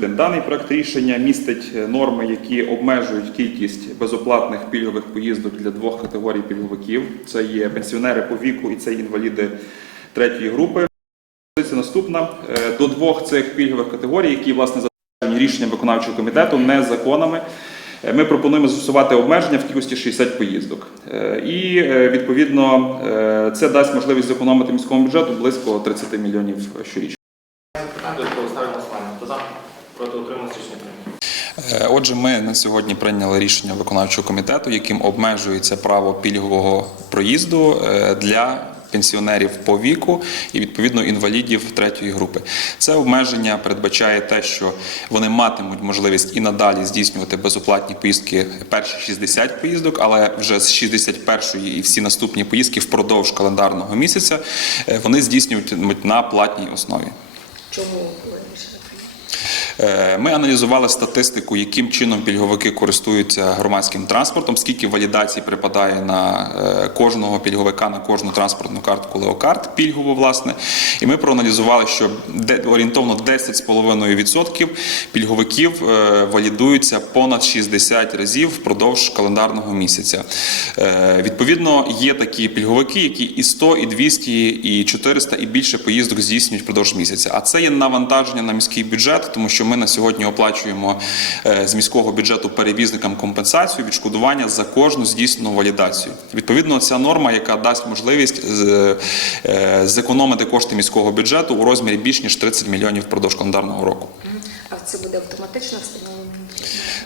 Даний проект рішення містить е, норми, які обмежують кількість безоплатних пільгових поїздок для двох категорій пільговиків. Це є пенсіонери по віку і це інваліди третьої групи. Позиція наступна Е, до двох цих пільгових категорій, які власне затверджені рішенням виконавчого комітету, не законами. е, Ми пропонуємо застосувати обмеження в кількості 60 поїздок. І відповідно це дасть можливість зекономити міському бюджету близько 30 мільйонів щорічно. Хто за? Проти утримався рішення прийнято. Е, Отже, ми на сьогодні прийняли рішення виконавчого комітету, яким обмежується право пільгового проїзду е, для пенсіонерів по віку і відповідно інвалідів третьої групи. Це обмеження передбачає те, що вони матимуть можливість і надалі здійснювати безоплатні поїздки перші 60 поїздок, але вже з 61-ї і всі наступні поїздки впродовж календарного місяця е, вони здійснюватимуть на платній основі. Чому ви вирішили? Е, Ми аналізували статистику, яким чином пільговики користуються громадським транспортом, скільки валідацій припадає на е, кожного пільговика на кожну транспортну картку Леокарт пільгову, власне. І ми проаналізували, що орієнтовно 10,5% пільговиків е, валідуються понад 60 разів впродовж календарного місяця. Е, Відповідно, є такі пільговики, які і 100, і 200, і 400, і більше поїздок здійснюють впродовж місяця. А це є навантаження на міський бюджет, тому що ми на сьогодні оплачуємо е, з міського бюджету перевізникам компенсацію, відшкодування за кожну здійснену валідацію. Відповідно, ця норма, яка дасть можливість е, зекономити кошти міського бюджету у розмірі більш ніж 30 мільйонів впродовж календарного року. Це буде автоматично встановлено?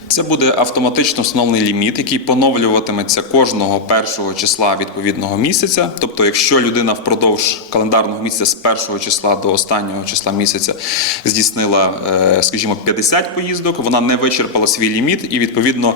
Це буде автоматично встановлений ліміт, який поновлюватиметься кожного першого числа відповідного місяця. Тобто, якщо людина впродовж календарного місяця з першого числа до останнього числа місяця здійснила, е, скажімо, 50 поїздок, вона не вичерпала свій ліміт, і відповідно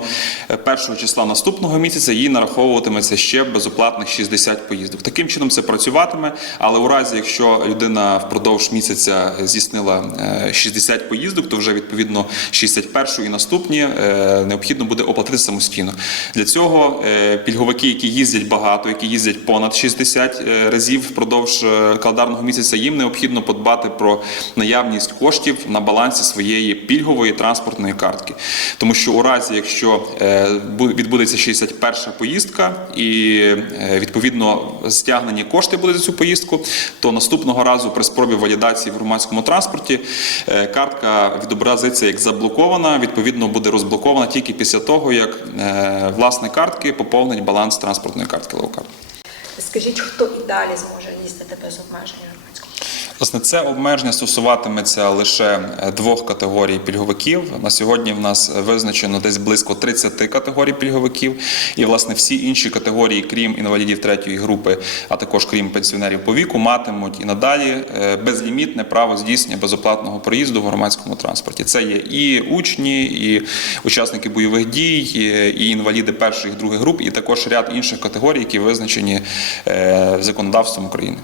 е, першого числа наступного місяця їй нараховуватиметься ще безоплатних 60 поїздок. Таким чином це працюватиме, але у разі, якщо людина впродовж місяця здійснила е, 60 поїздок, то вже відповідно 61 і наступні е, необхідно буде оплатити самостійно. Для цього е, пільговики, які їздять багато, які їздять понад 60 е, разів впродовж календарного місяця, їм необхідно подбати про наявність коштів на балансі своєї пільгової транспортної картки. Тому що у разі, якщо відбудеться 61 поїздка і відповідно стягнені кошти будуть за цю поїздку, то наступного разу при спробі валідації в громадському транспорті картка відобразиться як заблокована, відповідно буде розблокована тільки після того, як е, власник картки поповнить баланс транспортної картки Леокарт. Скажіть, хто і далі зможе їздити без громадського? Власне, це обмеження стосуватиметься лише е, двох категорій пільговиків. На сьогодні в нас визначено десь близько 30 категорій пільговиків, і власне всі інші категорії, крім інвалідів третьої групи, а також крім пенсіонерів по віку, матимуть і надалі е, безлімітне право здійснення безоплатного проїзду в громадському транспорті. Це є і учні, і учасники бойових дій, і- інваліди перших других груп, і також ряд інших категорій, які визначені е, законодавством України.